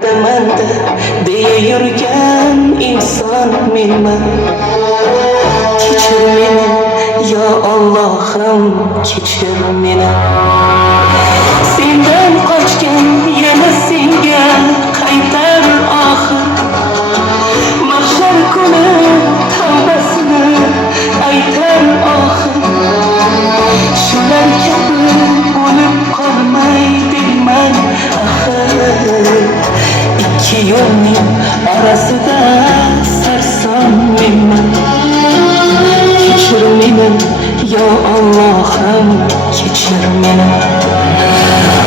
Manda deya yurgan inson menman. Kechir meni yo Allohim, kechir meni. Sendan qochgan yana senga qaytar oxir. Mahshar kuni tavbasini aytar oxir. Shular kabi bo'lib qolmay deyman axir. İki yo'lning orasida sarson menman. Kechir meni yo Allohim, kechir meni.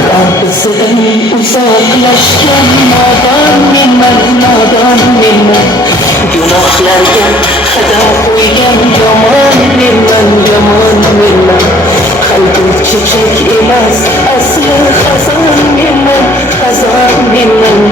Robbisidan uzoqlashgan nodon menman, nodon menman. Gunohlarga qadam qo'ygan yomon menman, yomon menman. Qalbim chechak emas, asli xazon menman, xazon menman.